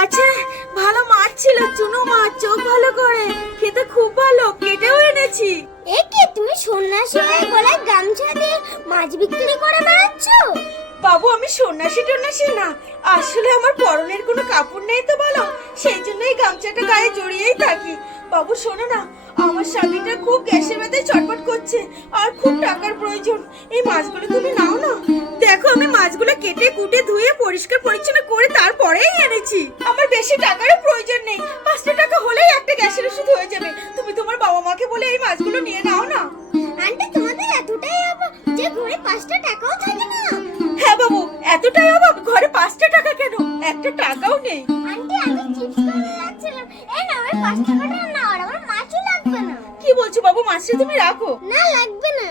মাছে ভালো মাছ ছিল, চুনো মাছ, চোখ ভালো করে, খেতে খুব ভালো, কেটেও এনেছি। এ কি তুমি সন্ন্যাসী হয়ে গলায় গামছা দিয়ে মাছ বিক্রি করে বেড়াচ্ছ? বাবু আমি সন্ন্যাসী টন্যাসী না, আসলে আমার পরনের কোনো কাপড় নেই তো বলো, সেই জন্য এই গামছাটা গায়ে জড়িয়েই থাকি। বাবু শোনো না, আমার স্বামীটা খুব গ্যাসের ব্যথায় ছটফট করছে আর খুব টাকার প্রয়োজন। এই মাছগুলো তুমি নাও না। দেখো আমি মাছগুলো কেটে কুটে ধুয়ে পরিষ্কার পরিচ্ছন্ন করে তারপরেই এনেছি। আমার বেশি টাকারও প্রয়োজন নেই, 5টা টাকা হলেই একটা গ্যাসের ওষুধ হয়ে যাবে। তুমি তোমার বাবা মাকে বলে এই মাছগুলো নিয়ে নাও না। আন্টি তোমাদের এতটাই অভাব যে ঘরে 5টা টাকাও থাকে না? হ্যাঁ বাবু, এতটাই অভাব, ঘরে 5টা টাকা কেন, একটা টাকাও নেই। আন্টি আমি চিপস করে যাচ্ছিলাম, এই না আমার 5 টাকাটা নাও, আর আমার মাছও লাগবে না। কি বলছো বাবু, মাছটা তুমি রাখো। না লাগবে না।